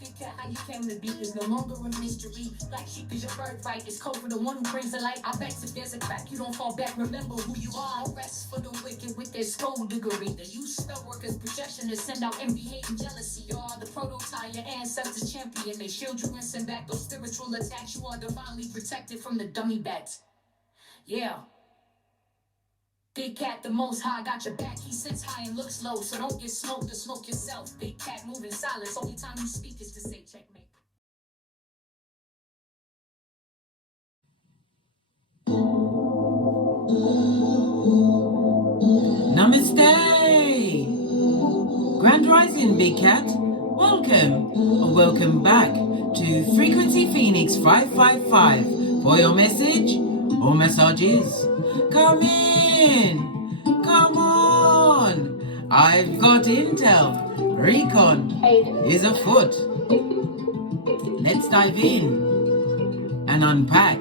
Big cat, how you came to be is no longer a mystery. Black sheep is your birthright. It's code for the one who brings the light. I bet if there's a crack, you don't fall back. Remember who you are. No rest for the wicked with their skullduggery. The use spell workers' projection to send out envy, hate, and jealousy. You are the prototype, your ancestors champion. They shield you and send back those spiritual attacks. You are divinely protected from the dummy bats. Yeah. Big cat, the most high, got your back. He sits high and looks low, so don't get smoked or smoke yourself. Big cat, moving silence. Only time you speak is to say checkmate. Namaste! Grand Rising, Big Cat. Welcome, or welcome back to Frequency Phoenix 555 for your message or messages. Come in! Come on! I've got intel. Recon is afoot. Let's dive in and unpack.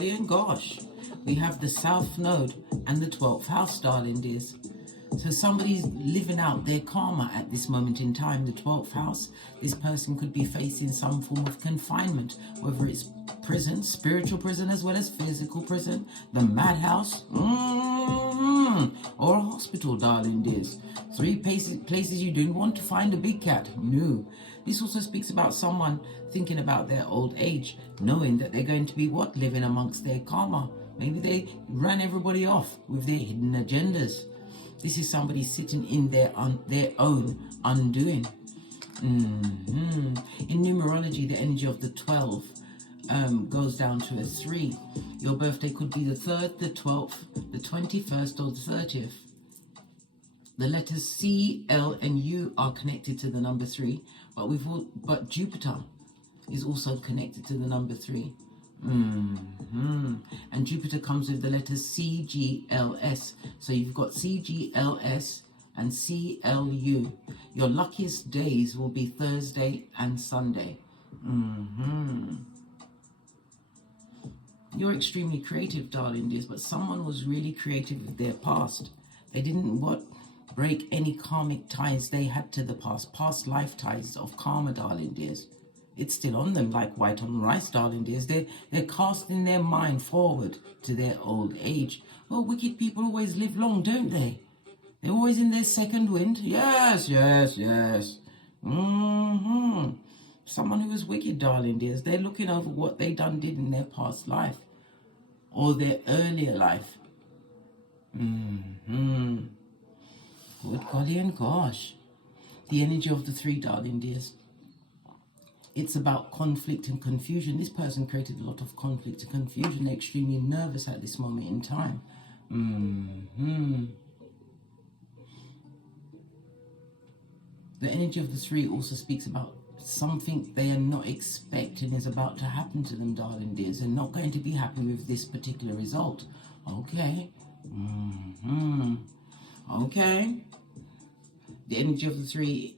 And gosh, we have the South Node and the 12th house, darling dears. So somebody's living out their karma at this moment in time. The 12th house, this person could be facing some form of confinement, whether it's prison, spiritual prison as well as physical prison, the madhouse, or a hospital, darling dears. 3 places you didn't want to find a big cat. No. This also speaks about someone thinking about their old age, knowing that they're going to be living amongst their karma. Maybe they ran everybody off with their hidden agendas. This is somebody sitting in their own undoing. In numerology, the energy of the 12 goes down to a 3. Your birthday could be the 3rd, the 12th, the 21st, or the 30th. The letters C, L, and U are connected to the number 3, but Jupiter is also connected to the number 3. And Jupiter comes with the letters C, G, L, S. So you've got C, G, L, S and C, L, U. Your luckiest days will be Thursday and Sunday. You're extremely creative, darling dears, but someone was really creative with their past. They didn't break any karmic ties they had to the past life ties of karma, darling dears. It's still on them like white on rice, darling dears. They're casting their mind forward to their old age. Well, wicked people always live long, don't they? They're always in their second wind. Yes. Someone who is wicked, darling dears, they're looking over what they did in their past life or their earlier life. Good golly and gosh. The energy of the 3, darling dears. It's about conflict and confusion. This person created a lot of conflict and confusion. They're extremely nervous at this moment in time. The energy of the 3 also speaks about something they are not expecting is about to happen to them, darling dears. They're not going to be happy with this particular result. Okay. Okay. The energy of the 3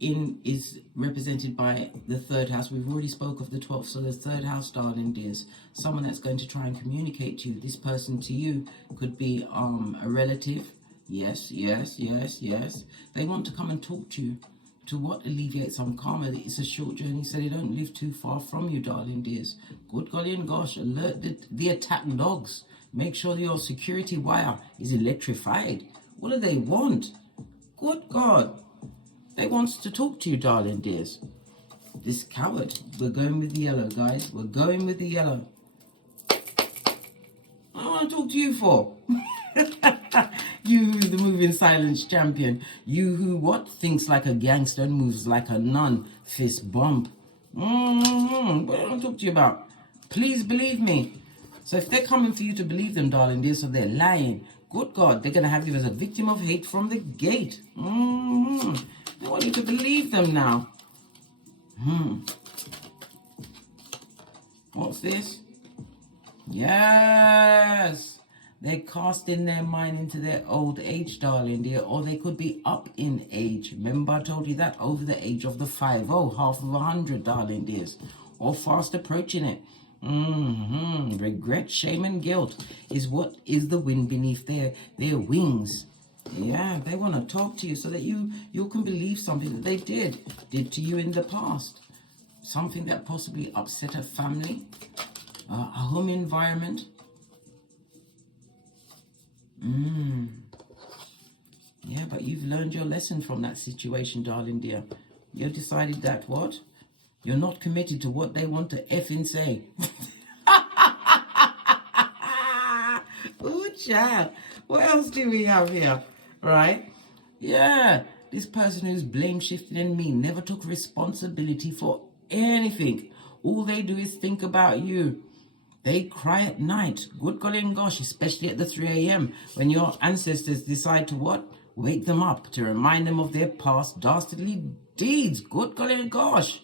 is represented by the 3rd house. We've already spoke of the 12th, so the 3rd house, darling dears. Someone that's going to try and communicate to you. This person to you could be a relative. Yes. They want to come and talk to you to alleviate some karma. It's a short journey, so they don't live too far from you, darling dears. Good golly and gosh, alert the attack dogs. Make sure your security wire is electrified. What do they want? Good God. They want to talk to you, darling dears. This coward. We're going with the yellow, guys. We're going with the yellow. What do I want to talk to you for? You, the moving silence champion. You who thinks like a gangster and moves like a nun. Fist bump. What do I want to talk to you about? Please believe me. So if they're coming for you to believe them, darling dear, so they're lying. Good God, they're going to have you as a victim of hate from the gate. I want you to believe them now. What's this? Yes. They're casting their mind into their old age, darling dear, or they could be up in age. Remember I told you that, over the age of the 50, half of 100, darling dears, or fast approaching it. Regret, shame, and guilt is what is the wind beneath their wings. Yeah, they want to talk to you so that you can believe something that they did to you in the past. Something that possibly upset a family, a home environment. Yeah, but you've learned your lesson from that situation, darling dear. You've decided that what? You're not committed to what they want to effing say. Ooh, child. What else do we have here? Right? Yeah. This person who's blame shifting and mean never took responsibility for anything. All they do is think about you. They cry at night. Good golly and gosh, especially at the 3 a.m. when your ancestors decide to what? Wake them up to remind them of their past dastardly deeds. Good golly and gosh.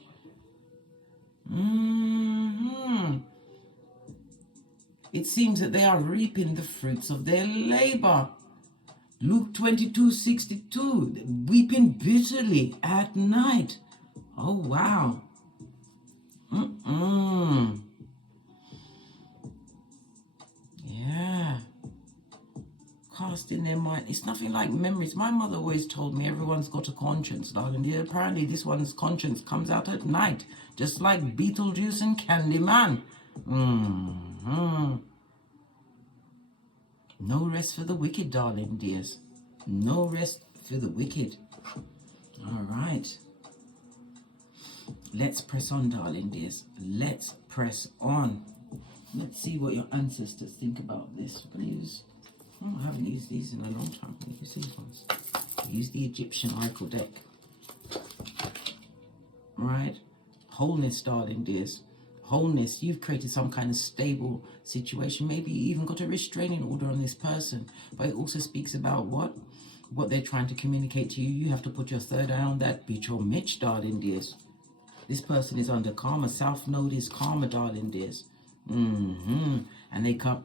It seems that they are reaping the fruits of their labor. Luke 22:62, weeping bitterly at night. Oh, wow. Yeah. Cast in their mind. It's nothing like memories. My mother always told me everyone's got a conscience, darling. Yeah, apparently this one's conscience comes out at night, just like Beetlejuice and Candyman. No rest for the wicked, darling dears. No rest for the wicked. All right. Let's press on, darling dears. Let's press on. Let's see what your ancestors think about this, please. Oh, I haven't used these in a long time. Let me see these ones. Use the Egyptian Oracle deck. Right? Wholeness, darling dears. Wholeness. You've created some kind of stable situation. Maybe you even got a restraining order on this person. But it also speaks about what they're trying to communicate to you. You have to put your third eye on that bitch or Mitch, darling dears. This person is under karma. South Node is karma, darling dears. And they come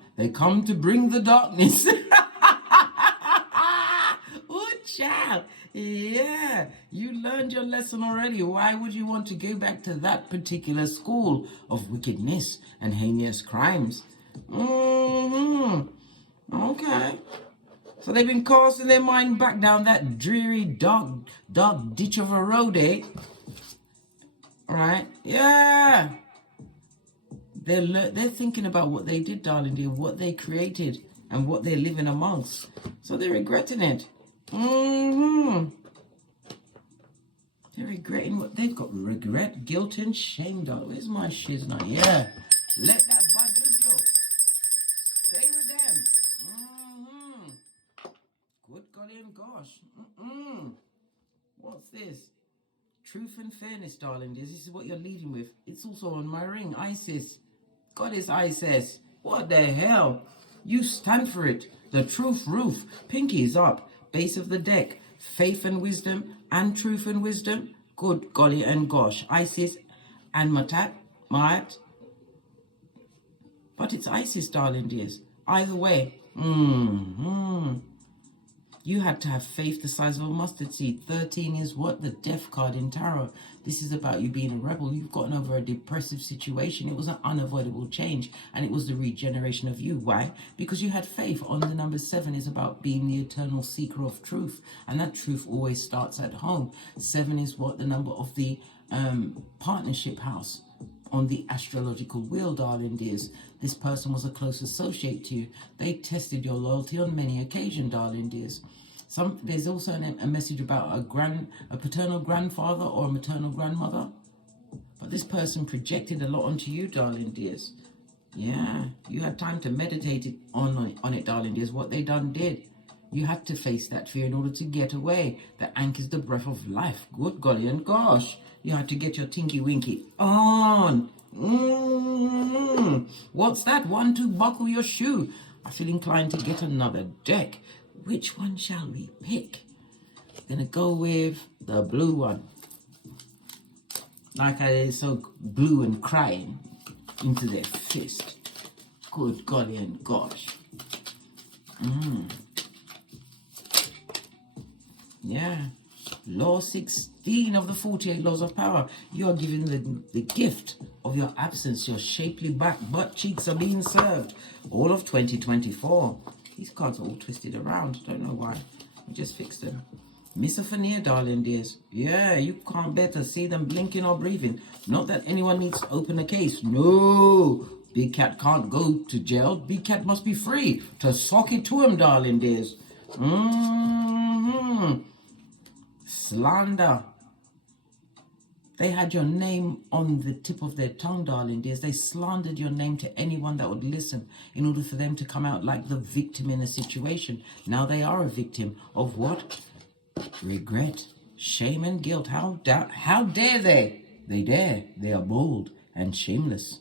to bring the darkness. Oh, child. Yeah, you learned your lesson already. Why would you want to go back to that particular school of wickedness and heinous crimes? Okay. So they've been casting their mind back down that dreary, dark ditch of a road, eh? Right? Yeah. They're thinking about what they did, darling dear, what they created and what they're living amongst. So they're regretting it. They're regretting what they've got. Regret, guilt, and shame, darling. Where's my shiz now? Yeah. Let that bud with you. Stay with them. Good golly and gosh. What's this? Truth and fairness, darling. This is what you're leading with. It's also on my ring. Isis. Goddess Isis. What the hell? You stand for it. The truth roof. Pinkies up. Base of the deck. Faith and wisdom and truth and wisdom. Good golly and gosh. Isis and Maat. But it's Isis, darling dears. Either way. You had to have faith the size of a mustard seed. 13 is what? The death card in tarot. This is about you being a rebel. You've gotten over a depressive situation. It was an unavoidable change. And it was the regeneration of you. Why? Because you had faith. On the number 7 is about being the eternal seeker of truth. And that truth always starts at home. 7 is what? The number of the partnership house on the astrological wheel, darling dears. This person was a close associate to you. They tested your loyalty on many occasions, darling dears. There's also a message about a paternal grandfather or a maternal grandmother. But this person projected a lot onto you, darling dears. Yeah, you had time to meditate on it, darling dears. What they done did. You had to face that fear in order to get away. The anchor is the breath of life. Good golly and gosh. You had to get your tinky winky on. What's that? 1, 2, buckle your shoe. I feel inclined to get another deck. Which one shall we pick? I'm gonna go with the blue one. Like I is so blue and crying into their fist. Good golly and gosh. Yeah. Law 16 of the 48 laws of power. You are given the gift of your absence. Your shapely back butt cheeks are being served. All of 2024. These cards are all twisted around. Don't know why. I just fixed them. Misophonia, darling dears. Yeah, you can't bear to see them blinking or breathing. Not that anyone needs to open a case. No. Big Cat can't go to jail. Big Cat must be free to sock it to him, darling dears. Slander. They had your name on the tip of their tongue, darling dears. They slandered your name to anyone that would listen in order for them to come out like the victim in a situation. Now they are a victim of what? Regret, shame and guilt. How dare they? They dare. They are bold and shameless.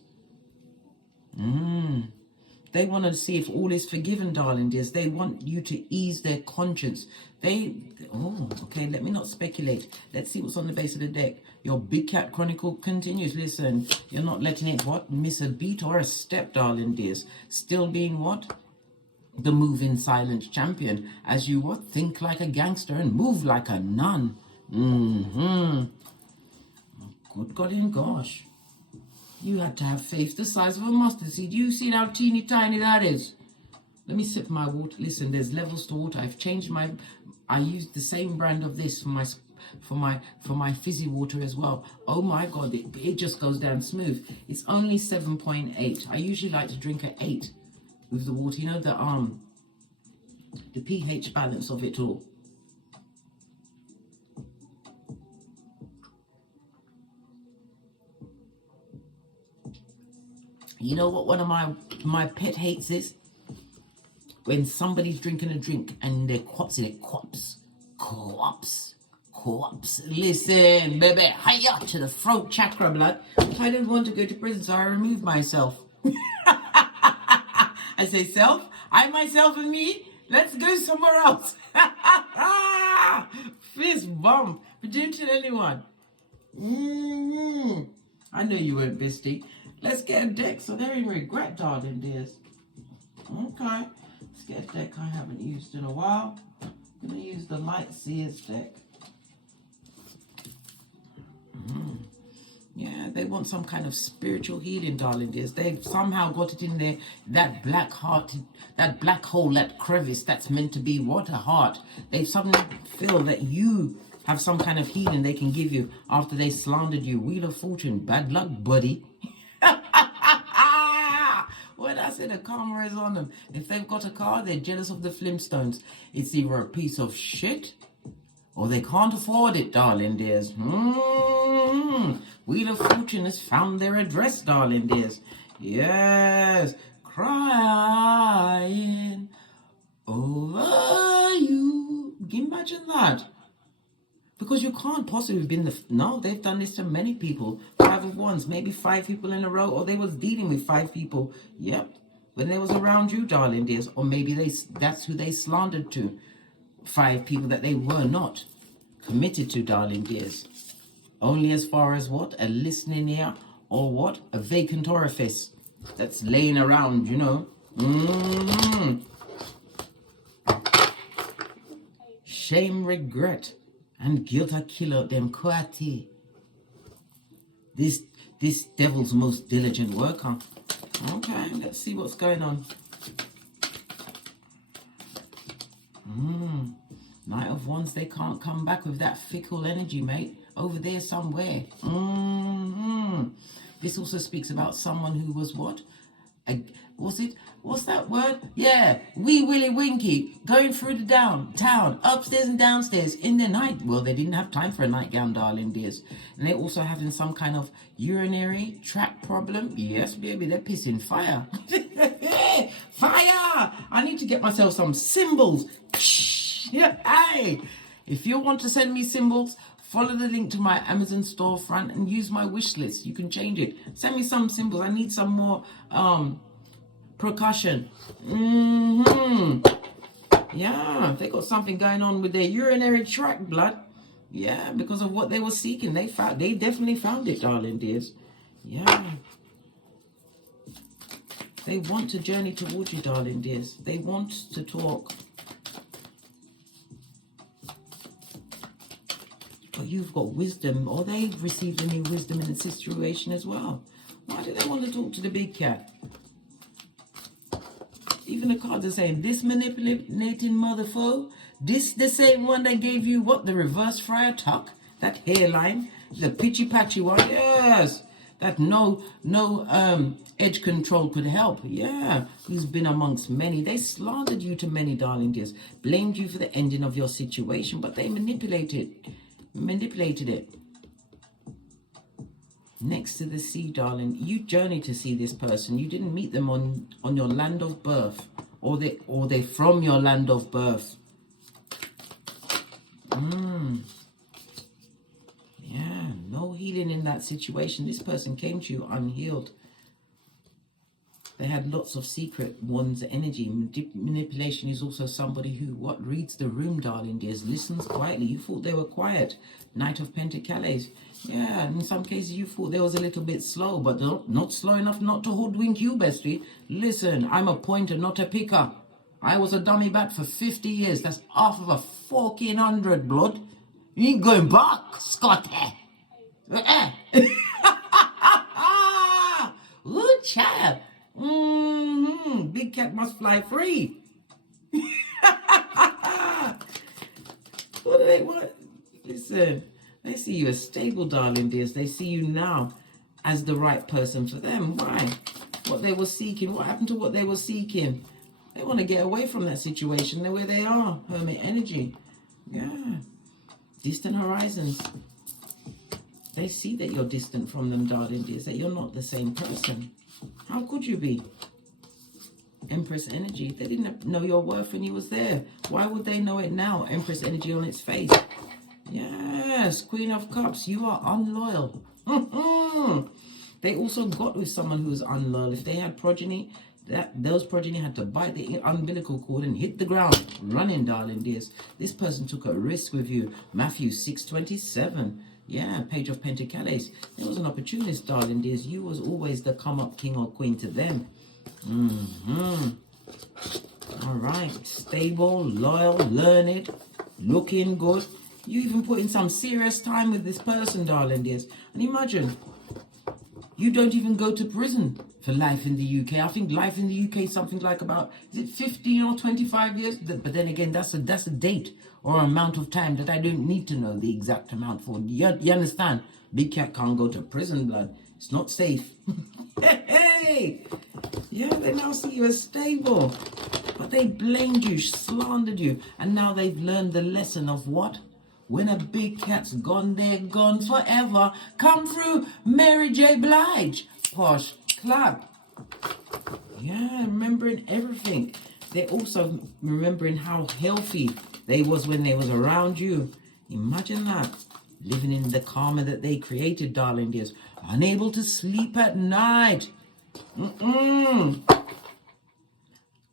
They want to see if all is forgiven, darling dears. They want you to ease their conscience. Okay, let me not speculate. Let's see what's on the base of the deck. Your Big Cat Chronicle continues. Listen, you're not letting it, what? Miss a beat or a step, darling dears. Still being what? The moving silent champion. As you what? Think like a gangster and move like a nun. Good golly and gosh. You had to have faith the size of a mustard seed. You see how teeny tiny that is? Let me sip my water. Listen, there's levels to water. I've changed I used the same brand of this for my fizzy water as well. Oh my God, it just goes down smooth. It's only 7.8. I usually like to drink at 8 with the water. You know the pH balance of it all. You know what one of my pet hates is? When somebody's drinking a drink and they're quaps in it. Quaps. Listen, baby, hiya to the throat chakra, blood. I didn't want to go to prison, so I removed myself. I say, self, I, myself, and me, let's go somewhere else. Fist bump, but don't tell anyone. I know you weren't, bestie. Let's get a deck so they're in regret, darling dears. Okay, let's get a deck I haven't used in a while. I'm going to use the Light Seers deck. Yeah, they want some kind of spiritual healing, darling dears. They've somehow got it in there, that black heart, that black hole, that crevice that's meant to be what? A heart. They suddenly feel that you have some kind of healing they can give you after they slandered you. Wheel of Fortune, bad luck, buddy. When I say the karma is on them, if they've got a car, they're jealous of the Flintstones. It's either a piece of shit or they can't afford it, darling dears. Wheel of Fortune has found their address, darling dears. Yes, crying over you. Imagine that. Because you can't possibly have been no, they've done this to many people. 5 of Wands, maybe 5 people in a row, or they was dealing with 5 people. Yep, when they was around you, darling dears, or maybe that's who they slandered to. 5 people that they were not committed to, darling dears. Only as far as what? A listening ear, or what? A vacant orifice that's laying around, you know. Shame, regret, and guilt are killer them quati. This devil's most diligent worker. Okay, let's see what's going on. Knight of Wands, they can't come back with that fickle energy, mate. Over there somewhere. This also speaks about someone who was what? What's that word? Yeah, wee willy winky, going through the town, upstairs and downstairs in the night. Well, they didn't have time for a nightgown, darling dears. And they're also having some kind of urinary tract problem. Yes, baby, they're pissing fire. Fire! I need to get myself some symbols. Hey, if you want to send me symbols, follow the link to my Amazon storefront and use my wish list. You can change it. Send me some symbols. I need some more percussion. Yeah, they got something going on with their urinary tract, blood. Yeah, because of what they were seeking. They definitely found it, darling dears. Yeah. They want to journey towards you, darling dears. They want to talk. But you've got wisdom, or they've received any wisdom in the situation as well. Why do they want to talk to the big cat? Even the cards are saying, this manipulating motherfucker, this the same one that gave you, what, the reverse friar tuck? That hairline, the pitchy patchy one, yes. That no edge control could help, yeah. Who's been amongst many. They slandered you to many, darling dears. Blamed you for the ending of your situation, but they manipulated it. Next to the sea, darling, you journey to see this person. You didn't meet them on your land of birth, or they from your land of birth. Yeah, no healing in that situation. This person came to you unhealed. They had lots of secret one's energy. Manipulation is also somebody who reads the room, darling dears, listens quietly. You thought they were quiet. Knight of Pentacles. Yeah, in some cases you thought they was a little bit slow, but not slow enough not to hoodwink you, bestie. Listen, I'm a pointer, not a picker. I was a dummy bat for 50 years. That's half of a 1400, blood. You ain't going back, Scotty. Ooh, child. Big cat must fly free. What do they want? Listen, they see you as stable, darling dears. They see you now as the right person for them. Why? What they were seeking. What happened to what they were seeking? They want to get away from that situation. They're where they are. Hermit energy. Yeah. Distant horizons. They see that you're distant from them, darling dears, that you're not the same person. How could you be? Empress energy. They didn't know your worth when you was there. Why would they know it now? Empress energy on its face. Yes, Queen of Cups. You are unloyal. They also got with someone who was unloyal. If they had progeny, those progeny had to bite the umbilical cord and hit the ground. Running, darling dears. This person took a risk with you. Matthew 6:27. Yeah, Page of Pentacles. There was an opportunist, darling dears. You was always the come-up king or queen to them. All right. Stable, loyal, learned, looking good. You even put in some serious time with this person, darling dears. And imagine, you don't even go to prison for life in the UK. I think life in the UK is something like about, is it 15 or 25 years? But then again, that's a date or amount of time that I don't need to know the exact amount for. You understand? Big cat can't go to prison, blood. It's not safe. Hey! Yeah, they now see you as stable. But they blamed you, slandered you. And now they've learned the lesson of what? When a big cat's gone, they're gone forever. Come through, Mary J. Blige. Posh clap. Yeah, remembering everything. They're also remembering how healthy they was when they was around you. Imagine that. Living in the karma that they created, darling dears. Unable to sleep at night.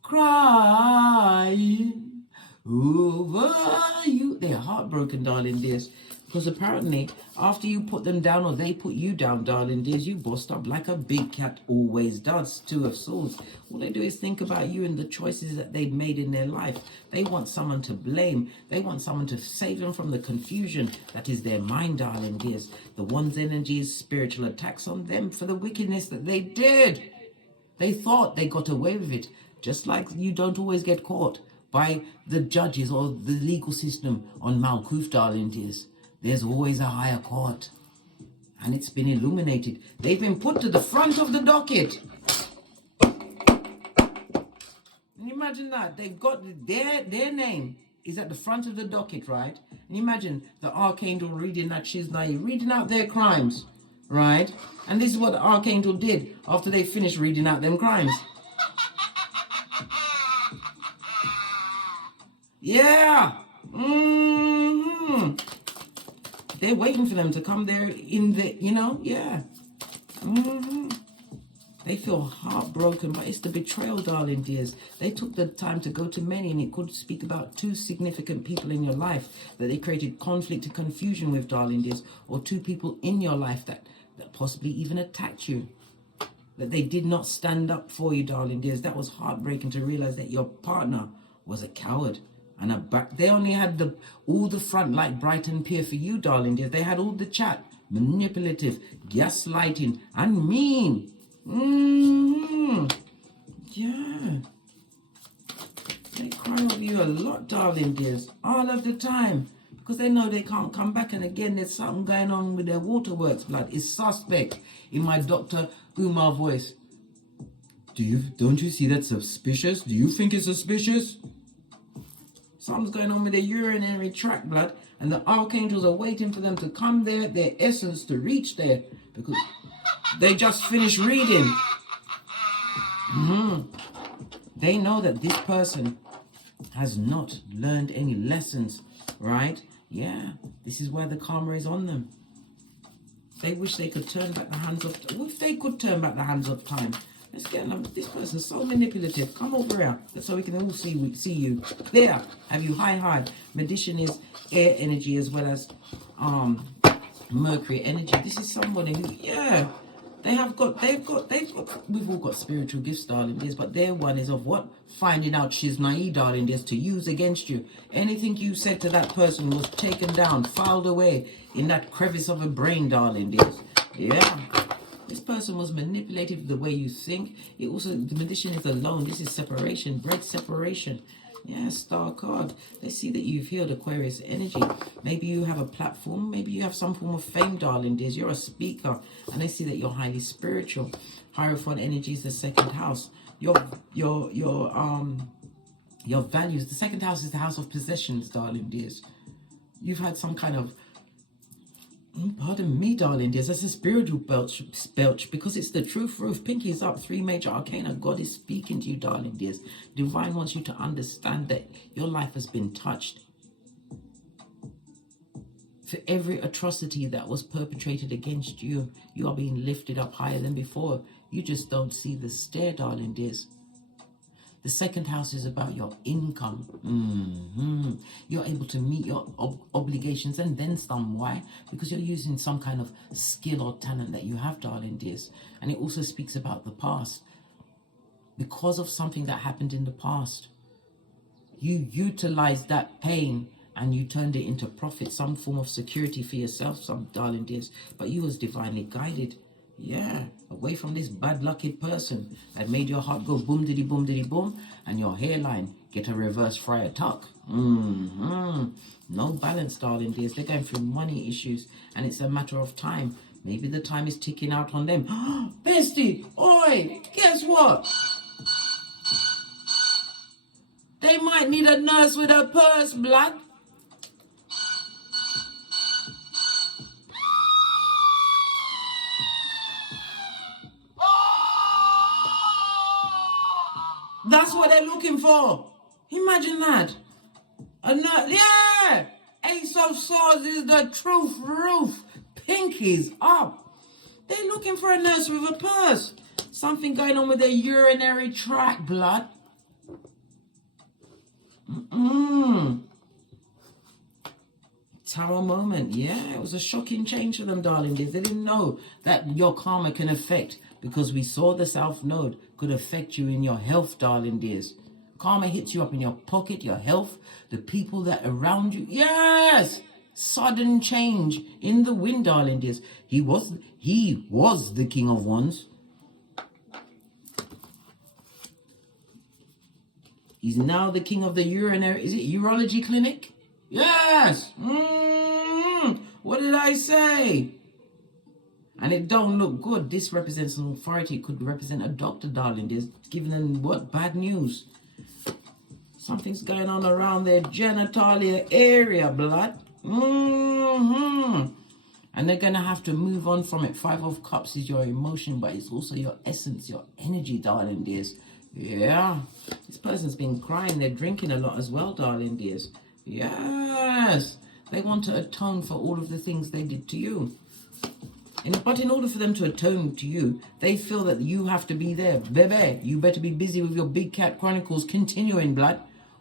Crying over you. They're heartbroken, darling dears. Because apparently, after you put them down or they put you down, darling dears, you bossed up like a big cat always does. Two of Swords. All they do is think about you and the choices that they've made in their life. They want someone to blame. They want someone to save them from the confusion that is their mind, darling dears. The one's energy is spiritual attacks on them for the wickedness that they did. They thought they got away with it. Just like you don't always get caught by the judges or the legal system on Malkuth, darling dears. There's always a higher court. And it's been illuminated. They've been put to the front of the docket. And imagine that. They've got their name is at the front of the docket, right? And imagine the Archangel reading that Shiznai, reading out their crimes, right? And this is what the Archangel did after they finished reading out them crimes. Yeah. They're waiting for them to come there in the, yeah. They feel heartbroken, but it's the betrayal, darling dears. They took the time to go to many, and it could speak about two significant people in your life that they created conflict and confusion with, darling dears, or two people in your life that possibly even attacked you. that they did not stand up for you, darling dears. That was heartbreaking to realize that your partner was a coward and a back. They only had all the front light bright and pure for you, darling dears. They had all the chat, manipulative, gaslighting, and mean. Yeah. They cry over you a lot, darling dears, all of the time, because they know they can't come back. And again, there's something going on with their waterworks, blood. It's suspect. In my Dr. Umar voice, don't you see that suspicious? Do you think it's suspicious? Something's going on with their urinary tract, blood, and the archangels are waiting for them to come there, their essence to reach there, because they just finished reading. They know that this person has not learned any lessons, right? Yeah, this is why the karma is on them. They wish they could turn back the hands of... What if they could turn back the hands of time? Let's get them. This person's so manipulative. Come over here so we can all see you. There, have you high. Magician is air energy as well as Mercury energy. This is somebody who, yeah, they've all got spiritual gifts, darling dears, but their one is of what? Finding out she's naive, darling dears, to use against you. Anything you said to that person was taken down, filed away in that crevice of a brain, darling dears. Yeah. This person was manipulative the way you think. It also, the magician is alone. This is separation, break separation. Yeah, star card. Let's see that you've healed Aquarius energy. Maybe you have a platform. Maybe you have some form of fame, darling dears. You're a speaker. And I see that you're highly spiritual. Hierophant energy is the second house. Your values. The second house is the house of possessions, darling dears. You've had some kind of... Pardon me, darling dears. That's a spiritual belch because it's the truth roof. Pinky is up. 3 major arcana. God is speaking to you, darling dears. Divine wants you to understand that your life has been touched. For every atrocity that was perpetrated against you, you are being lifted up higher than before. You just don't see the stair, darling dears. The second house is about your income. You're able to meet your obligations and then some. Why? Because you're using some kind of skill or talent that you have, darling dears. And it also speaks about the past. Because of something that happened in the past, you utilized that pain and you turned it into profit, some form of security for yourself, some darling dears. But you was divinely guided. Yeah, away from this bad lucky person that made your heart go boom diddy boom and your hairline get a reverse friar tuck. No balance, darling dears. They're going through money issues and it's a matter of time. Maybe the time is ticking out on them. Bestie, oi, guess what? They might need a nurse with a purse, blood. That's what they're looking for. Imagine that. Yeah! Ace of Swords is the truth roof. Pinky's up. They're looking for a nurse with a purse. Something going on with their urinary tract, blood. Tarot moment. Yeah, it was a shocking change for them, darling dears. They didn't know that your karma can affect, because we saw the South Node could affect you in your health, darling dears. Karma hits you up in your pocket, your health, the people that are around you. Yes! Sudden change in the wind, darling dears. He was the King of Wands. He's now the king of the urinary... Is it urology clinic? Yes! What did I say? And it don't look good. This represents an authority. It could represent a doctor, darling. There's giving them what? Bad news. Something's going on around their genitalia area, blood. And they're going to have to move on from it. 5 of Cups is your emotion, but it's also your essence, your energy, darling dears. Yeah. This person's been crying. They're drinking a lot as well, darling dears. Yes. They want to atone for all of the things they did to you. But in order for them to atone to you, they feel that you have to be there. Bebe, you better be busy with your Big Cat Chronicles continuing, blood.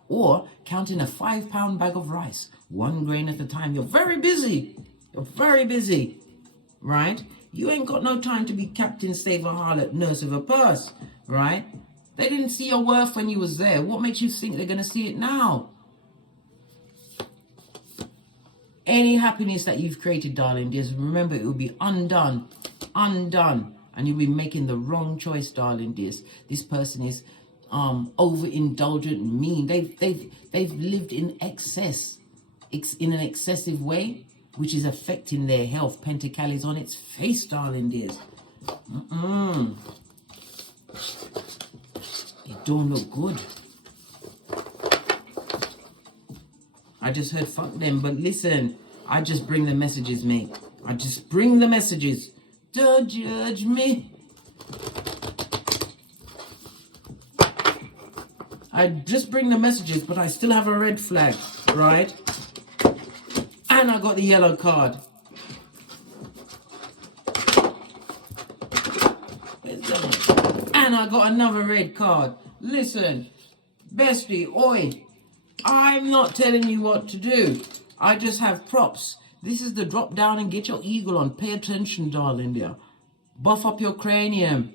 Or counting a 5-pound bag of rice, 1 grain at a time. You're very busy. You're very busy. Right? You ain't got no time to be captain, saver, harlot, nurse of a purse, right? They didn't see your worth when you was there. What makes you think they're going to see it now? Any happiness that you've created, darling, just remember it will be undone, and you'll be making the wrong choice, darling, dears. This person is overindulgent, mean. They've lived in excess, in an excessive way, which is affecting their health. Pentacle is on its face, darling, dears. It don't look good. I just heard fuck them, but listen, I just bring the messages, mate. I just bring the messages. Don't judge me. I just bring the messages, but I still have a red flag, right? And I got the yellow card. And I got another red card. Listen, bestie, oi. I'm not telling you what to do. I just have props. This is the drop down and get your eagle on. Pay attention, darling dear. Buff up your cranium.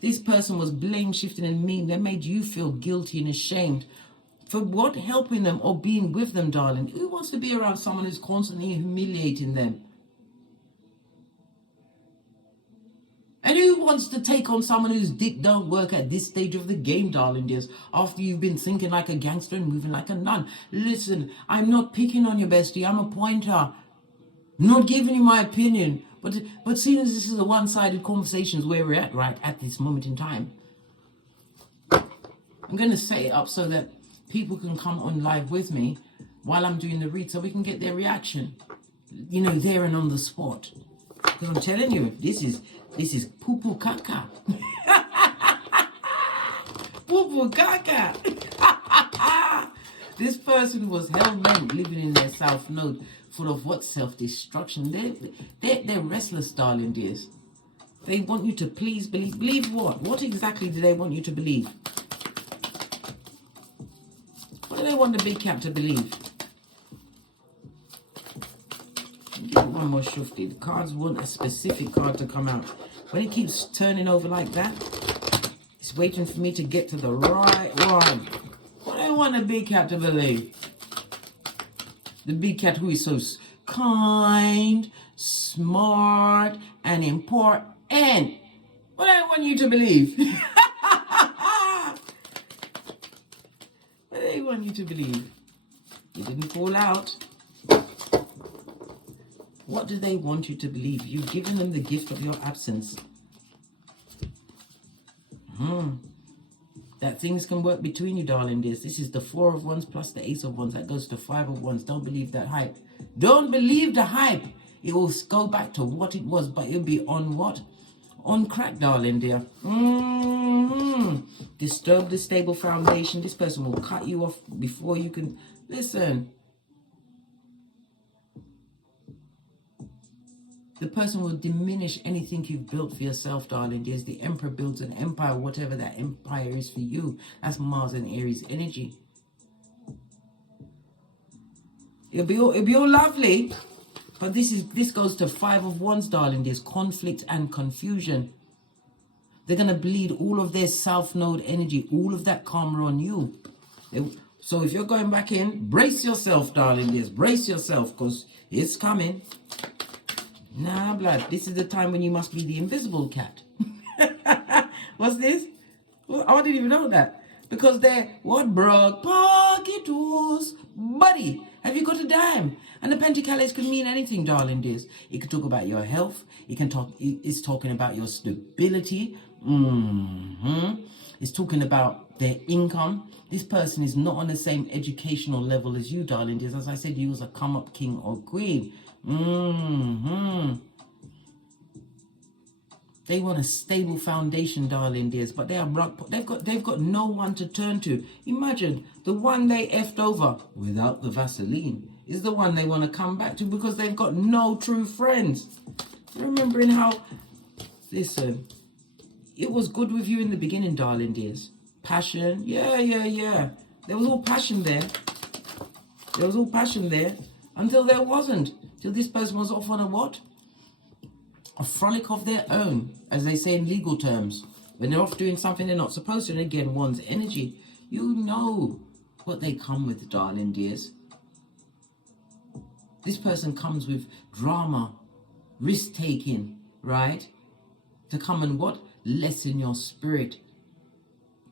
This person was blame shifting and mean. They made you feel guilty and ashamed. For what? Helping them or being with them, darling. Who wants to be around someone who's constantly humiliating them? And who wants to take on someone whose dick don't work at this stage of the game, darling dears, after you've been thinking like a gangster and moving like a nun? Listen, I'm not picking on you, bestie. I'm a pointer. Not giving you my opinion. But seeing as this is a one-sided conversation where we're at right at this moment in time, I'm going to set it up so that people can come on live with me while I'm doing the read so we can get their reaction. You know, there and on the spot. Because I'm telling you, this is poo-poo caca. Poo-poo caca. This person was hell-bent living in their south node full of what? Self-destruction. They're restless, darling dears. They want you to please believe. Believe what? What exactly do they want you to believe? What do they want the big cat to believe? Get one more shufti. The cards want a specific card to come out. When it keeps turning over like that, it's waiting for me to get to the right one. What do I want the big cat to believe? The big cat who is so kind, smart, and important. What do I want you to believe? What do they want you to believe? You didn't fall out. What do they want you to believe? You've given them the gift of your absence. That things can work between you, darling dears. This is the 4 of Wands plus the Ace of Wands. That goes to 5 of Wands. Don't believe that hype. Don't believe the hype. It will go back to what it was, but it'll be on what? On crack, darling dear. Disturb the stable foundation. This person will cut you off before you can... Listen. The person will diminish anything you've built for yourself, darling dears. The Emperor builds an empire, whatever that empire is for you. That's Mars and Aries energy. It'll be all lovely. But this goes to 5 of Wands, darling. There's conflict and confusion. They're going to bleed all of their South Node energy, all of that karma on you. So if you're going back in, brace yourself, darling. Just brace yourself, because it's coming. Nah, blood. This is the time when you must be the invisible cat. What's this? Well, I didn't even know that. Because they're, what, broke pocketers, buddy. Have you got a dime? And the Pentacles can mean anything, darling dears. It can talk about your health. It's talking about your stability. It's talking about their income. This person is not on the same educational level as you, darling dears. As I said, you was a come-up king or queen. They want a stable foundation, darling dears, but they've got no one to turn to. Imagine the one they effed over without the Vaseline is the one they want to come back to because they've got no true friends. Remembering how, listen, it was good with you in the beginning, darling dears. Passion, yeah. There was all passion there. There was all passion there until there wasn't. Till this person was off on a what? a frolic of their own, as they say in legal terms. When they're off doing something they're not supposed to, and again, one's energy, you know what they come with, darling dears. This person comes with drama, risk-taking, right? To come and what? Lessen your spirit,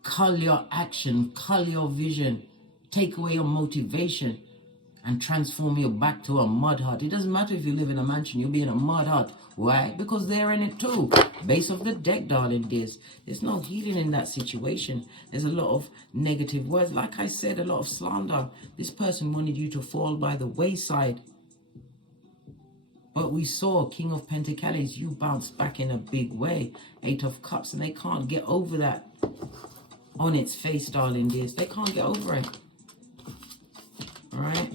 cull your action, cull your vision, take away your motivation, and transform you back to a mud hut. It doesn't matter if you live in a mansion, you'll be in a mud hut. Why? Because they're in it too. Base of the deck, darling dears. There's no healing in that situation. There's a lot of negative words. Like I said, a lot of slander. This person wanted you to fall by the wayside. But we saw King of Pentacles, you bounced back in a big way. 8 of Cups, and they can't get over that on its face, darling dears. They can't get over it. All right?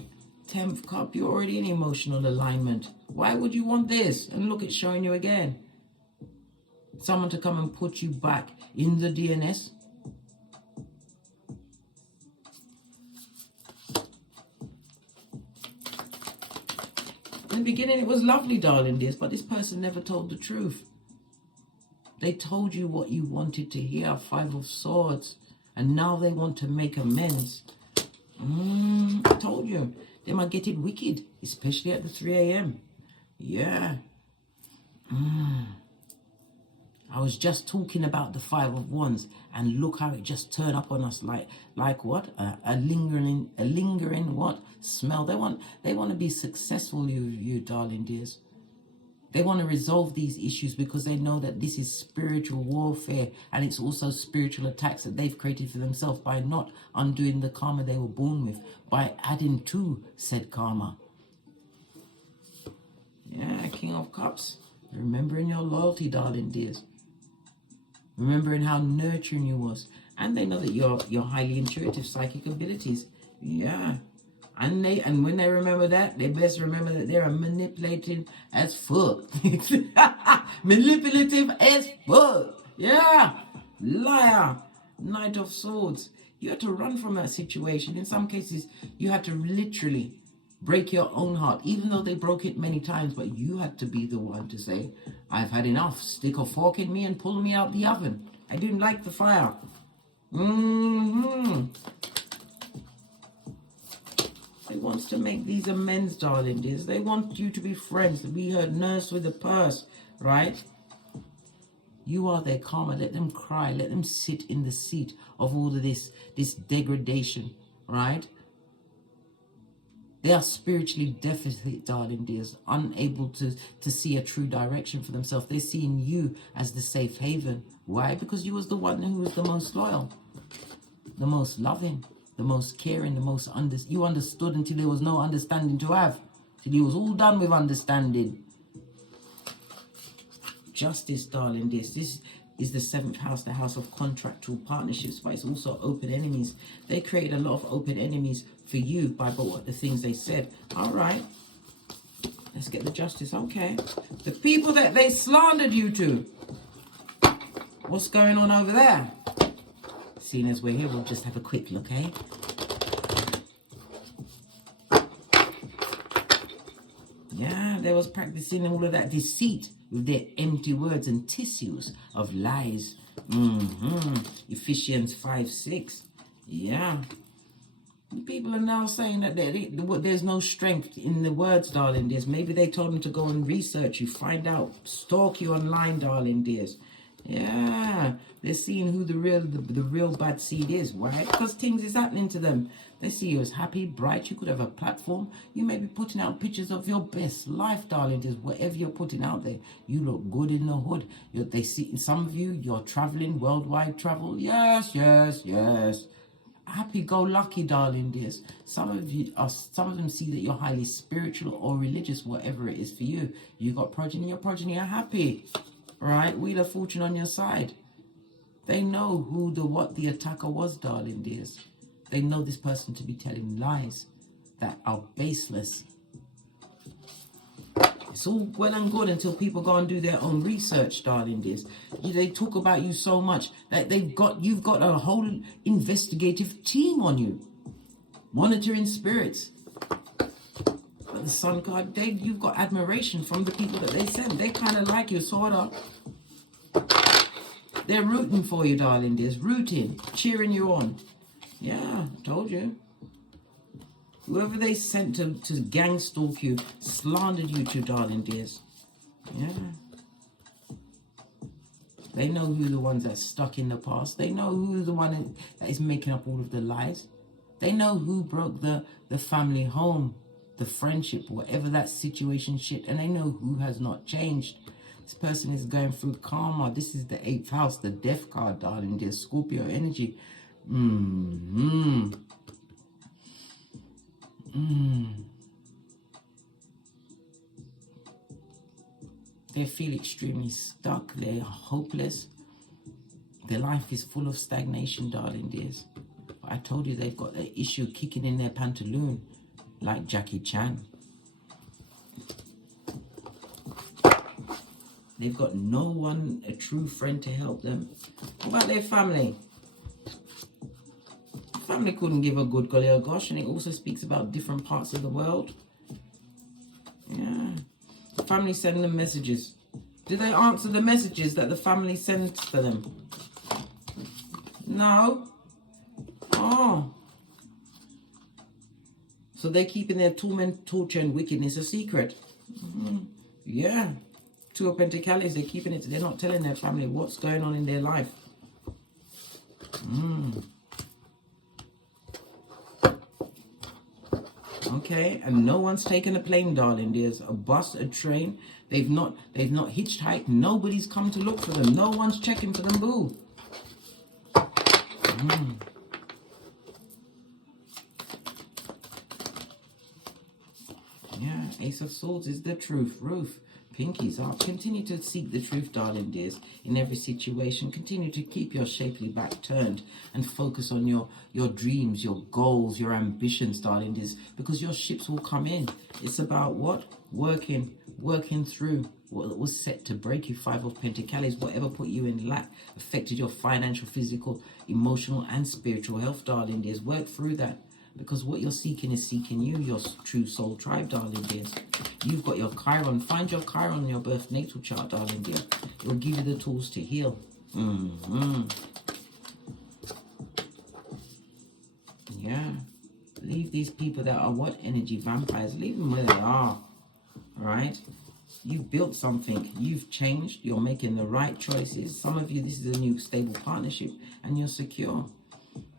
10th Cup, you're already in emotional alignment. Why would you want this? And look, it's showing you again. Someone to come and put you back in the DNS. In the beginning, it was lovely, darling dears, but this person never told the truth. They told you what you wanted to hear, 5 of Swords, and now they want to make amends. I told you, they might get it wicked, especially at the 3 a.m. Yeah. I was just talking about the 5 of Wands, and look how it just turned up on us like what? A lingering what? Smell. They want to be successful, you darling dears. They want to resolve these issues because they know that this is spiritual warfare, and it's also spiritual attacks that they've created for themselves by not undoing the karma they were born with, by adding to said karma. Yeah, King of Cups. Remembering your loyalty, darling dears. Remembering how nurturing you was. And they know that you're highly intuitive psychic abilities. Yeah. And when they remember that, they best remember that they are manipulating as fuck. Manipulative as fuck. Yeah. Liar. Knight of Swords. You had to run from that situation. In some cases, you had to literally break your own heart, even though they broke it many times, but you had to be the one to say, I've had enough. Stick a fork in me and pull me out the oven. I didn't like the fire. They want to make these amends, darling dears. They want you to be friends, to be her nurse with a purse, right? You are their karma. Let them cry. Let them sit in the seat of all of this degradation, right? They are spiritually deficit, darling dears, unable to see a true direction for themselves. They're seeing you as the safe haven. Why? Because you was the one who was the most loyal, the most loving, the most caring, the most you understood until there was no understanding to have. Till you was all done with understanding. Justice, darling dears. This is the 7th house, the house of contractual partnerships, but it's also open enemies. They created a lot of open enemies for you by what the things they said. All right, let's get the justice. Okay, the people that they slandered you to, what's going on over there? Seeing as we're here, we'll just have a quick look, eh? Yeah, they was practicing all of that deceit with their empty words and tissues of lies. Ephesians 5:6. Yeah. People are now saying that there's no strength in the words, darling dears. Maybe they told them to go and research you, find out, stalk you online, darling dears. Yeah, they're seeing who the real bad seed is. Why? Because things is happening to them. They see you as happy, bright. You could have a platform. You may be putting out pictures of your best life, darling dears. Whatever you're putting out there, you look good in the hood. They see some of you. You're traveling, worldwide travel. Yes. Happy-go-lucky, darling dears. Some of them see that you're highly spiritual or religious, whatever it is for you. You got progeny. Your progeny are happy. Right, Wheel of Fortune on your side. They know what the attacker was, darling dears. They know this person to be telling lies that are baseless. It's all well and good until people go and do their own research, darling dears. They talk about you so much that you've got a whole investigative team on you, monitoring spirits. But got the Sun card. You've got admiration from the people that they send. They kind of like you, sort of. They're rooting for you, darling dears. Rooting, cheering you on. Yeah, told you. Whoever they sent to gang stalk you, slandered you to, darling dears. Yeah. They know who the ones that's stuck in the past. They know who the one that is making up all of the lies. They know who broke the family home, the friendship, whatever that situation shit. And they know who has not changed. This person is going through karma. This is the 8th house, the death card, darling dear. Scorpio energy. They feel extremely stuck. They're hopeless. Their life is full of stagnation, darling dears. But I told you they've got the issue kicking in their pantaloon, like Jackie Chan. They've got no one, a true friend to help them. What about their family? Family couldn't give a good golly or gosh, and it also speaks about different parts of the world. Yeah. Family send them messages. Do they answer the messages that the family sends to them? No. Oh. So they're keeping their torment, torture, and wickedness a secret. Yeah. 2 of Pentacles, they're keeping it. They're not telling their family what's going on in their life. Okay, and no one's taken a plane, darling. There's a bus, a train. They've not hitchhiked. Nobody's come to look for them. No one's checking for them, boo. Yeah, Ace of Swords is the truth. Roof. Pinkies up. Continue to seek the truth, darling dears, in every situation. Continue to keep your shapely back turned and focus on your dreams, your goals, your ambitions, darling dears, because your ships will come in. It's about what? Working through what was set to break you. 5 of Pentacles, whatever put you in lack, affected your financial, physical, emotional, and spiritual health, darling dears. Work through that. Because what you're seeking is seeking you, your true soul tribe, darling dears. You've got your Chiron. Find your Chiron in your birth natal chart, darling dear. It will give you the tools to heal. Yeah. Leave these people that are what? Energy vampires. Leave them where they are. Alright? You've built something. You've changed. You're making the right choices. Some of you, this is a new stable partnership and you're secure.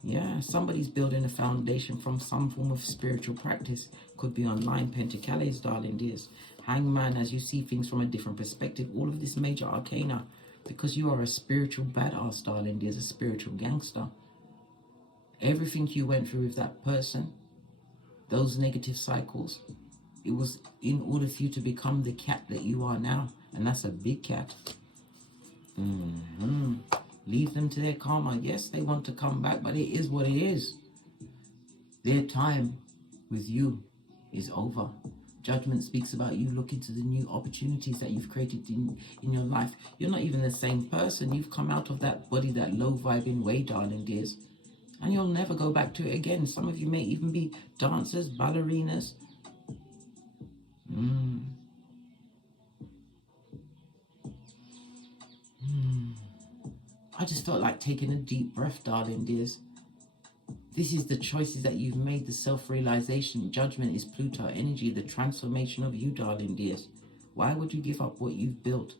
Yeah, somebody's building a foundation from some form of spiritual practice. Could be online. Pentacles, darling dears. Hangman, as you see things from a different perspective. All of this major arcana. Because you are a spiritual badass, darling dears. A spiritual gangster. Everything you went through with that person, those negative cycles, it was in order for you to become the cat that you are now. And that's a big cat. Leave them to their karma. Yes, they want to come back, but it is what it is. Their time with you is over. Judgment speaks about you looking to the new opportunities that you've created in your life. You're not even the same person. You've come out of that body, that low vibing way, darling dears. And you'll never go back to it again. Some of you may even be dancers, ballerinas. I just felt like taking a deep breath, darling dears. This is the choices that you've made, the self-realization. Judgment is Pluto energy, the transformation of you, darling dears. Why would you give up what you've built?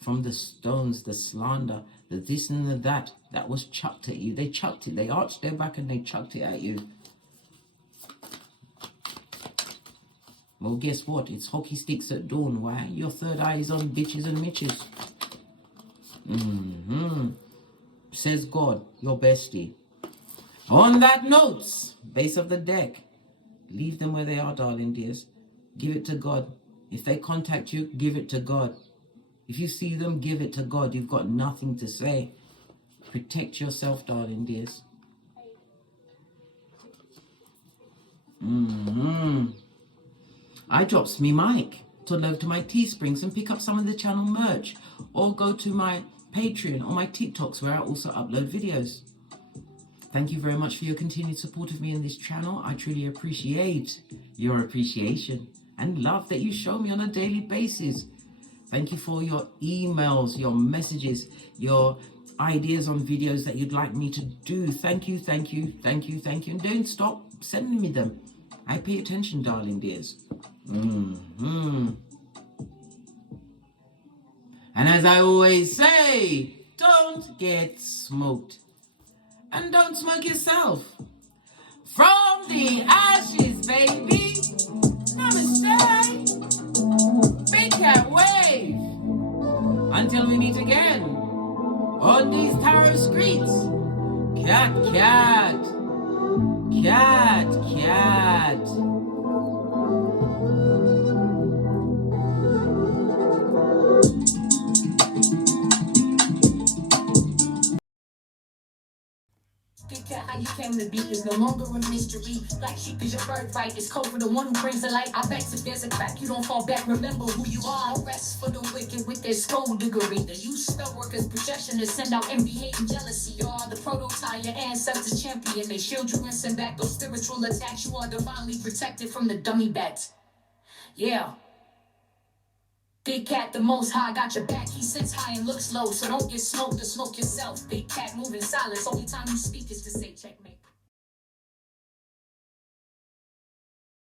From the stones, the slander, the this and the that was chucked at you. They chucked it. They arched their back and they chucked it at you. Well, guess what? It's hockey sticks at dawn. Why? Your third eye is on bitches and mitches. Says God, your bestie. On that note, base of the deck, leave them where they are, darling dears. Give it to God. If they contact you, give it to God. If you see them, give it to God. You've got nothing to say. Protect yourself, darling dears. I drops me mic to love to my Teesprings and pick up some of the channel merch, or go to my Patreon or my TikToks where I also upload videos. Thank you very much for your continued support of me in this channel. I truly appreciate your appreciation and love that you show me on a daily basis. Thank you for your emails, your messages, your ideas on videos that you'd like me to do. Thank you, thank you, thank you, thank you. And don't stop sending me them. I pay attention, darling dears. And as I always say, don't get smoked. And don't smoke yourself. From the ashes, baby. Namaste. Big cat wave. Until we meet again on these tarot streets. Cat, cat. Cat, cat. How you came to be is no longer a mystery. Black sheep is your birthright. It's code for the one who brings the light. I bet if there's a crack, you don't fall back. Remember who you are. No rest for the wicked with their skullduggery. The you spellworkers' possession to send out envy, hate, and jealousy. You are the prototype, your ancestors champion. They shield you and send back those spiritual attacks. You are divinely protected from the dummy bats. Yeah. Big cat, the most high, got your back. He sits high and looks low, so don't get smoked or smoke yourself. Big cat, moving silence. Only time you speak is to say checkmate.